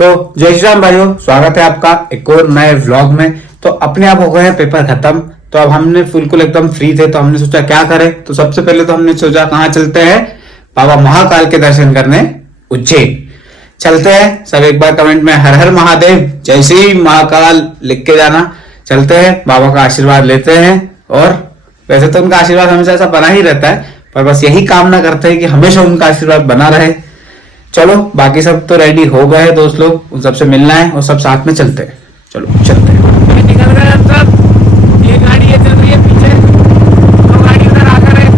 तो जय श्री राम भाइयों, स्वागत है आपका एक और नए व्लॉग में। तो अपने आप हो गए हैं पेपर खत्म, तो अब हमने बिल्कुल एकदम फ्री थे, तो हमने सोचा क्या करें। तो सबसे पहले तो हमने सोचा कहाँ चलते हैं, बाबा महाकाल के दर्शन करने उज्जैन चलते हैं। सब एक बार कमेंट में हर हर महादेव जय श्री महाकाल लिख के जाना। चलते हैं, बाबा का आशीर्वाद लेते हैं। और वैसे तो उनका आशीर्वाद हमेशा ऐसा बना ही रहता है, पर बस यही कामना करते हैं कि हमेशा उनका आशीर्वाद बना रहे। चलो, बाकी सब तो रेडी हो गए हैं दोस्त लोग, उन सबसे मिलना है और सब साथ में चलते हैं। चलो चलते हैं। निकल गए हम सब। ये गाड़ी ये चल रही है पीछे, तो गाड़ी उधर आकर है।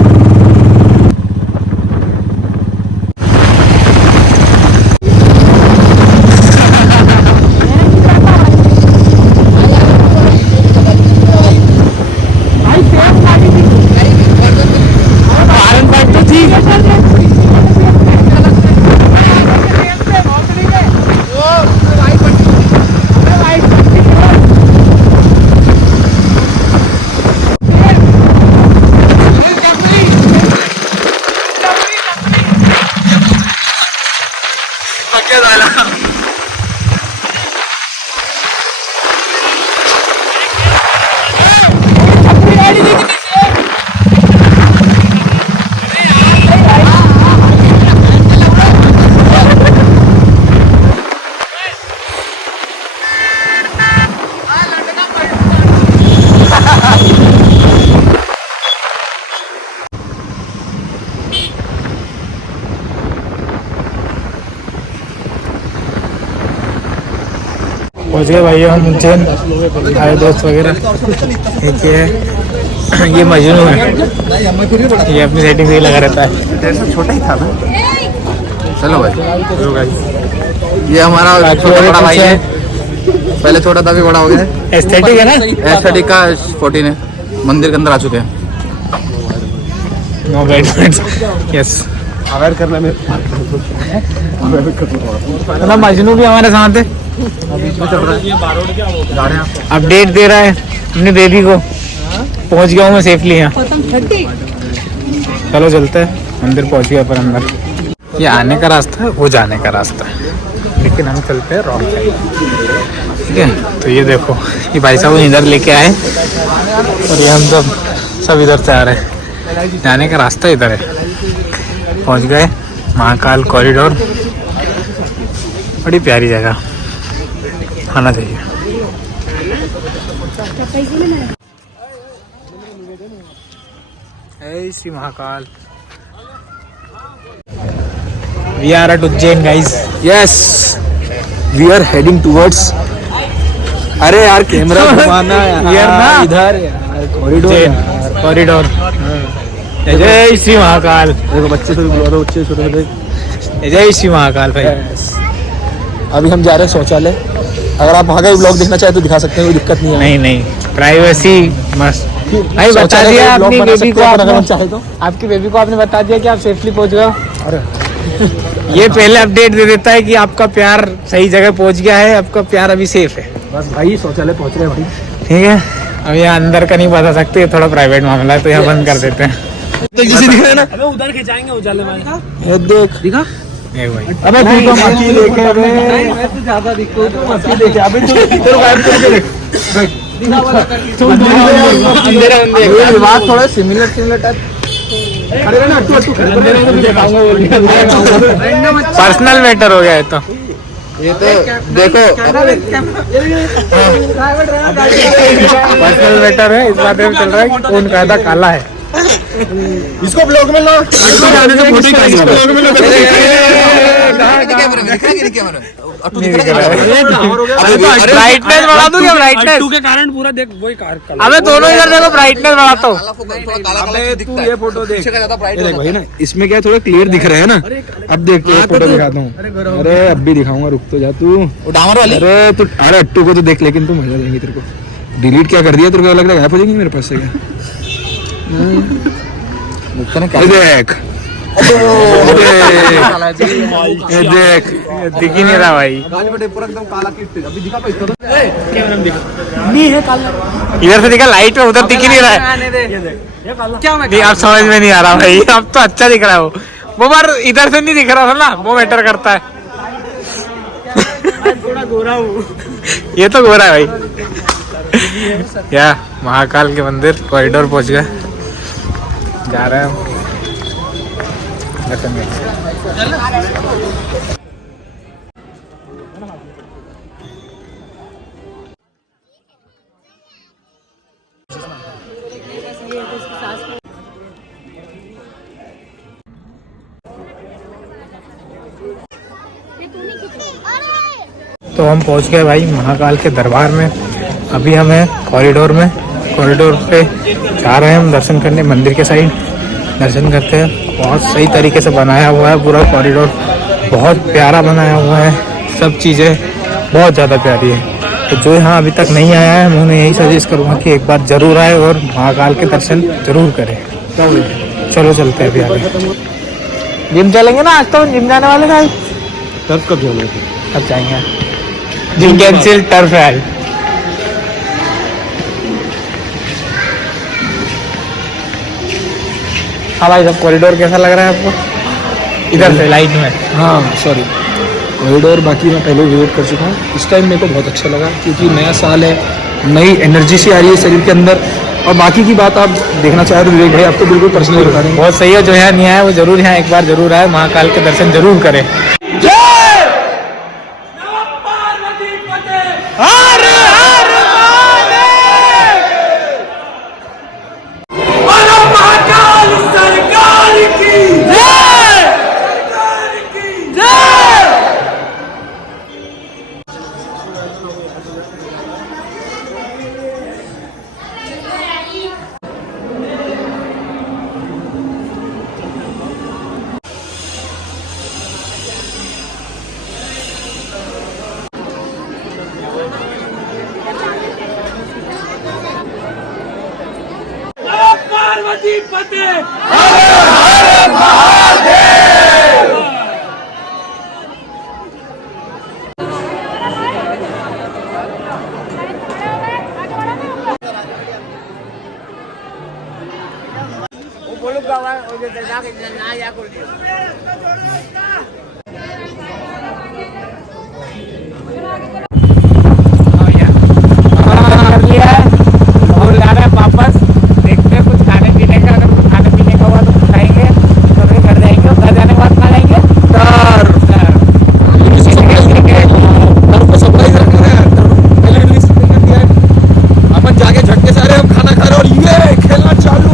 पहुँच गए भाई हम उज्जैन, आए दोस्त वगैरह। एक ये मजनू है, ये अपनी सेटिंग से ही लगा रहता है। छोटा ही था ना। चलो भाई, चलो भाई, ये हमारा छोटा बड़ा भाई है। पहले छोटा था, अभी बड़ा हो गया है। एस्थेटिक है ना, एस्थेटिक का 14 है। मंदिर के अंदर आ चुके हैं। नो गाइड, यस अवेयर करना में मतलब मजनू भी हमारे साथ है, अपडेट दे रहा है अपनी बेबी को। पहुंच गया हूँ मैं सेफली यहाँ। चलो चलते हैं, मंदिर पहुंच गया पर अंदर। ये आने का रास्ता है, वो जाने का रास्ता है, लेकिन हम चलते हैं रॉन्ग साइड। ठीक है, तो ये देखो, ये भाई साहब इधर लेके आए और ये हम सब इधर से आ रहे हैं। जाने का रास्ता इधर है। पहुंच गए महाकाल कॉरिडोर। बड़ी प्यारी जगह, आना चाहिए। जय Shri Mahakal. We are at Ujjain, guys. Yes, we are heading towards. अरे यार, कैमरा घुमाना यार, इधर कॉरिडोर। जय श्री महाकाल। देखो, बच्चे तो बुला रहे, बच्चे छोटे छोटे। जय श्री महाकाल भाई। अभी हम जा रहे हैं शौचालय। अगर आप वहाँ का ब्लॉग देखना चाहे तो दिखा सकते हैं, कोई दिक्कत नहीं है। नहीं, प्राइवेसी मस्त। भाई बता दिया अपनी बेबी को, चाहे तो आपकी बेबी को आपने बता दिया कि आप सेफली पहुंच गए हो। अरे ये पहले अपडेट दे देता है कि आपका प्यार सही जगह पहुंच गया है, आपका प्यार अभी सेफ है। बस भाई, शौचालय पहुंच रहे हैं भाई। ठीक है, अब यहाँ अंदर का नहीं बता सकते, ये थोड़ा प्राइवेट मामला है, तो यहाँ बंद कर देते हैं। तो किसी दिख रहा है ना? अबे उधर खिंचाएंगे उजाले में। ये देख, दिखा। भाई अबे तू तो मक्खी लेके अबे मैं तो ज्यादा दिखो तो मक्खी लेके अबे तू इधर गायब करके देख। ये विवाद थोड़ा सिमिलर टाइप। अरे ना, अट्टू पर्सनल मैटर हो गया है तो। ये तो देखो, पर्सनल मैटर है, इस बात में चल रहा है कि कौन कायदा काला है। इसको ब्लॉग में ला, इसको जाने से फोटो ही ब्लॉग में ला। ब्राइटनेस बढ़ा दूं क्या? ब्राइटनेस के कारण पूरा देख वही कार। अबे दोनों इधर देखो, ब्राइटनेस बढ़ाता हूँ। तू ये फोटो देख, ये देख भाई ना, इसमें क्या है, थोड़ा क्लियर दिख रहा है ना। अब देख, ये फोटो दिखाता हूँ। अरे अब भी दिखाऊंगा, रुक तो जा तू। डामर वाली। अरे तू, अरे अट्टू को तो देख, लेकिन तू मजा देंगे तेरे को। डिलीट क्या कर दिया तेरे को? लग रहा है गायब हो जाएंगे मेरे पास से क्या? देख, देख, दिख ही नहीं रहा भाई। इधर से दिखा लाइट में, उधर दिख ही नहीं रहा है। नहीं, अब समझ में नहीं आ रहा भाई, अब तो अच्छा दिख रहा है वो बार इधर से नहीं दिख रहा था ना, वो मैटर करता है। थोड़ा गोरा हूँ। ये तो गोरा है भाई। या महाकाल के मंदिर कॉरिडोर पहुंच गए, जा रहे हैं हम दर्शन करने। तो हम पहुंच गए भाई महाकाल के दरबार में। अभी हम हैं कॉरिडोर में, कॉरिडोर पे जा रहे हैं हम दर्शन करने, मंदिर के साइड दर्शन करते हैं। बहुत सही तरीके से बनाया हुआ है पूरा कॉरिडोर, बहुत प्यारा बनाया हुआ है, सब चीज़ें बहुत ज़्यादा प्यारी है। तो जो यहाँ अभी तक नहीं आया है मैं उन्हें यही सजेस्ट करूँगा कि एक बार ज़रूर आए और महाकाल के दर्शन ज़रूर करें। चलो चलते हैं अभी आगे। जिम चलेंगे ना आज, तो जिम जाने वाले हैं। टर्फ कब जाओगे? अब जाएंगे, जिम कैंसिल, टर्फ है आज। हाँ भाई साहब, कॉरिडोर कैसा लग रहा है आपको इधर से लाइट में? हाँ सॉरी, कॉरिडोर बाकी मैं पहले विजिट कर चुका हूँ। इस टाइम मेरे को बहुत अच्छा लगा क्योंकि नया साल है, नई एनर्जी सी आ रही है शरीर के अंदर। और बाकी की बात आप देखना चाहे तो विवेक भाई आप तो बिल्कुल पर्सनली बता देंगे। बहुत सही है, जो यहाँ नहीं आया वो जरूर यहाँ एक बार जरूर आए, महाकाल के दर्शन जरूर करें। पार्वती पते और जा रहे हैं वापस, देखते हैं कुछ खाने पीने का, अगर कुछ खाने पीने का हुआ तो कुछ खाएंगे, तो फिर घर जाएंगे। और घर जाने के बाद खा जाएंगे अपन जाके झटके से आ रहे हम खाना खा रहे और ये खेलना चालू।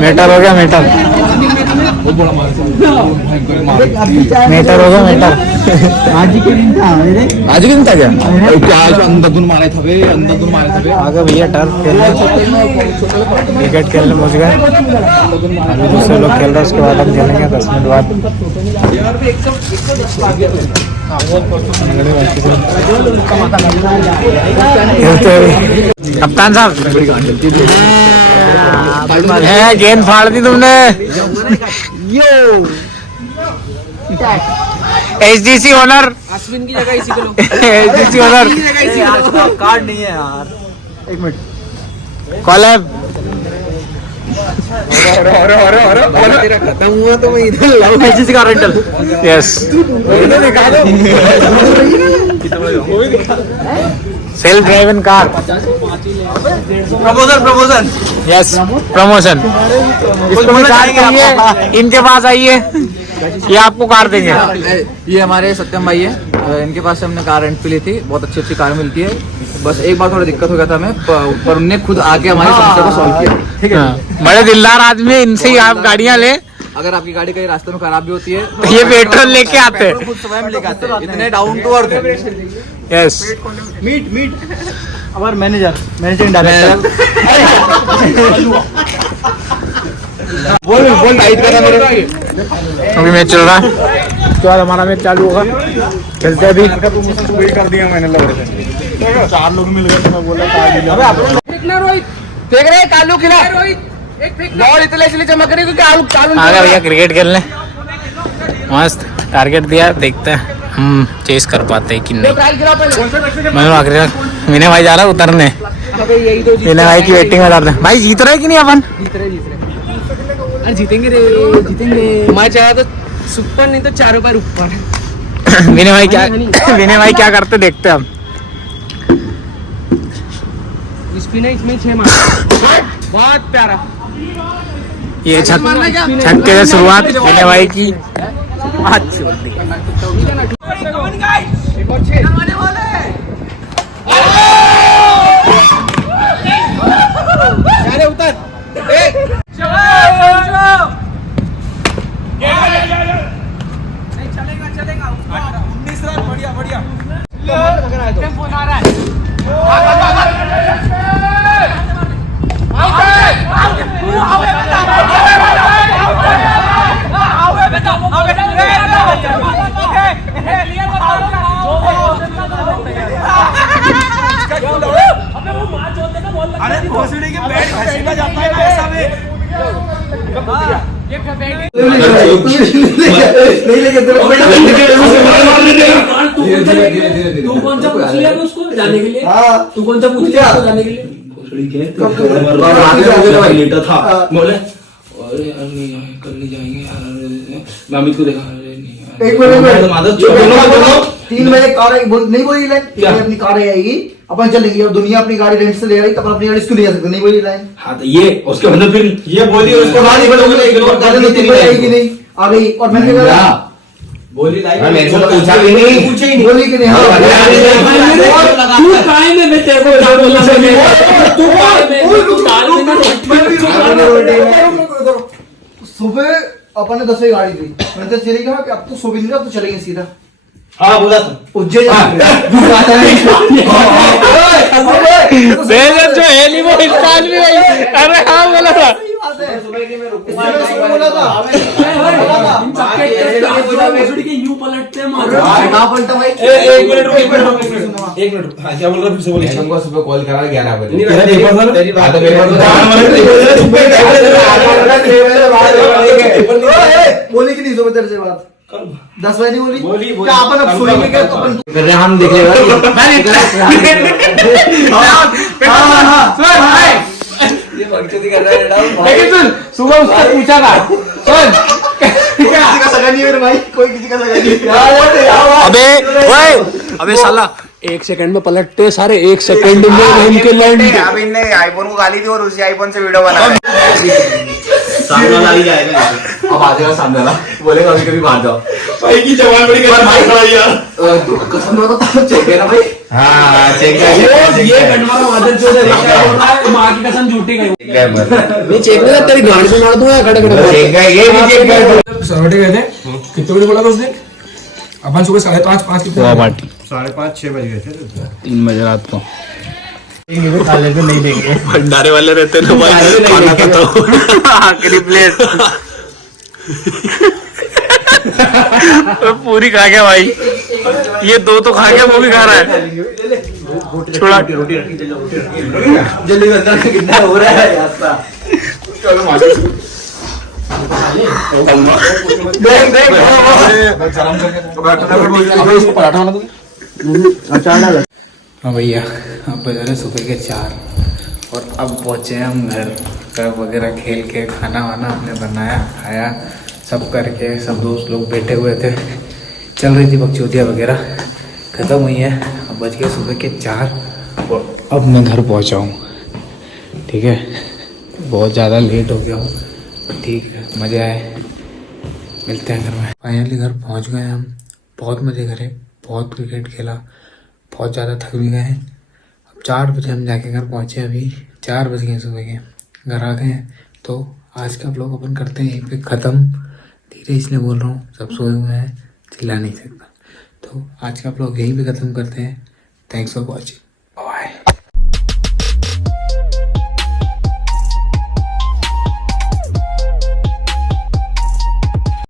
मेटर हो गया, मेटर मेटर हो गया, मेटर। आज के दिन था मेरे, आज के दिन था क्या? क्या आज अंधाधुन मारे थे, अंधाधुन मारे थे। आगे भैया टर्फ खेलने, क्रिकेट खेलने पहुंच गए। अभी दूसरे लोग खेल रहे हैं, उसके बाद हम खेलेंगे 10 मिनट बाद। कप्तान साहब, गेंद फाड़ दी तुमने। HDC ओनर, अश्विन की जगह इसी को लो। HDC ओनर कार्ड नहीं है यार, एक मिनट। कॉलेब तेरा खत्म हुआ तो मैं इधर लाऊं HDC का rental. Yes, self driven car, promotion. Yes promotion. इसको भी कार चाहिए, इनके पास आइए, ये आपको कार देंगे। ये हमारे सत्यम भाई है, इनके पास से हमने कार रेंट पे ली थी। बहुत अच्छी अच्छी कार मिलती है। बस एक बार थोड़ा दिक्कत हो गया था हमें, पर उनने खुद आके हमारी समस्या को सॉल्व किया। ठीक है, बड़े दिलदार आदमी, इनसे ही आप गाड़ियाँ लें। अगर आपकी गाड़ी कहीं रास्ते में खराब भी होती है तो ये पेट्रोल लेके आते हैं। खुद स्वयं लेके आते हैं, इतने डाउन टू अर्थ है। यस, मीट हमारे मैनेजिंग डायरेक्टर। बोल टाइट करा मेरे। अभी मैच चल रहा है, उसके बाद हमारा मैच चालू होगा, खेलते अभी। कर दिया मैंने, लग रहे थे 4 लोग मिल गए तो मैं बोला रोहित देख रहे हैं कालू खिला रोहित एक फेंक बॉल इसलिए चमक रही क्योंकि आलू चालू आ गया भैया क्रिकेट खेलने, मस्त टारगेट दिया, देखते हैं हम चेस कर पाते हैं कि नहीं। मैं आखिरी विनय भाई जा रहा है उतरने, विनय भाई की वेटिंग में उतर दे। भाई जीत रहे कि नहीं अपन? अरे जीतेंगे रे, जीतेंगे। मैं चाहा तो सुपर, नहीं तो चारों बार ऊपर। विनय भाई क्या करते देखते हम। स्पिन है इसमें 6 मार, बहुत प्यारा। ये छक्के से शुरुआत विनय भाई की। अच्छी बल्ली। अरे भोसड़ी के बैट घसीटा जाता है ना ऐसा में। तू कौन सा पूछ लिया उसको जाने के लिए? तू कौन सा पूछ लिया जाने के लिए? लेटा था बोले अरे यार नहीं कल नहीं जाएंगे यार, अमित को देखा एक मिनट 3 बजे कार नहीं बोली लाइन, अपनी कार आएगी अपन चलेंगे। और दुनिया अपनी गाड़ी रेंट से ले रही, अपन अपनी गाड़ी इसको ले जा सकते नहीं बोली लाइन। हाँ तो ये उसके मतलब फिर ये बोली उसको गाड़ी आएगी नहीं आ गई। और मैंने कहा बोली लाइन मेरे को पूछा भी नहीं, पूछे ही नहीं, बोली कि नहीं। तू काय में मैं तेरे को क्या बोला मैंने? तू काय में तू कार में सुबह अपन ने 10 बजे गाड़ी दी, मैंने तो चली कहा कि अब तो सुबह नहीं, अब तो चलेंगे सीधा। हाँ बोला था उज्जैन जो हेली वो इस साल भी भाई। अरे हाँ बोला था। यूं पलटते हैं एक मिनट हाँ क्या बोल रहा फिर से बोलिए। तुमको सुबह कॉल करा 11 बजे। तेरा पेपर था ना? तेरी बात बोली कि नहीं सुबह तेरे से बात 10 बजे नहीं बोली क्या? अपन अब सोएंगे क्या? तो अपन हम देख लेगा। लेकिन सुन, सुबह उससे पूछा था सुन किसी का सगा नहीं है मेरे भाई, कोई किसी का सगा नहीं है। अबे साला 1 सेकंड में पलटते सारे, 1 सेकंड में उनके लैंड। अब इनने आईफोन को गाली दी और उसी आईफोन से वीडियो बना सामने वाला ही जाएगा। अब आ जाएगा सामने वाला, बोलेगा अभी कभी मार जाओ भाई की जवान बड़ी कर भाई खड़ा यार। तू कसम में तो चेक है ना भाई। हाँ चेक है। ये गंडवा का मादर चोद है, मां की कसम झूठी गई। मैं चेक में तेरी गांड पे मार दूंगा खड़े खड़े। चेक है, ये भी चेक है। सरवटे गए थे कितने बजे बोला था उस दिन? अपन सुबह 5:30 कितने? पार्टी 5:30-6 बज गए थे। 3 बजे रात को। खाले पे नहीं देंगे, भंडारे वाले रहते ना भाई, खाना खाता हूँ आखिरी प्लेट पूरी खा गया भाई। ये 2 तो खा गया, वो भी खा रहा है। छोड़ा जल्दी बता कितना हो रहा है यार। हाँ भैया, अब बज रहे सुबह के 4 और अब पहुँचे हम घर। कर्व वगैरह खेल के खाना वाना हमने बनाया, खाया, सब करके सब दोस्त लोग बैठे हुए थे। चल रही थी बकचोदियाँ वगैरह, ख़त्म हुई है। अब बज गए सुबह के 4 और अब मैं घर पहुँचा हूँ। ठीक है, बहुत ज़्यादा लेट हो गया हूँ। ठीक है, मज़े आए, मिलते हैं घर में। फाइनली घर पहुँच गए हम। बहुत मज़े करे, बहुत क्रिकेट खेला, बहुत ज़्यादा थक भी गए हैं। अब 4 बजे हम जाके घर पहुँचे। अभी 4 बज गए सुबह के, घर आ गए हैं। तो आज का व्लॉग अपन करते हैं यहीं पे ख़त्म। धीरे इसलिए बोल रहा हूँ, सब सोए हुए हैं, चिल्ला नहीं सकता। तो आज का व्लॉग यहीं पे ख़त्म करते हैं। Thanks for watching.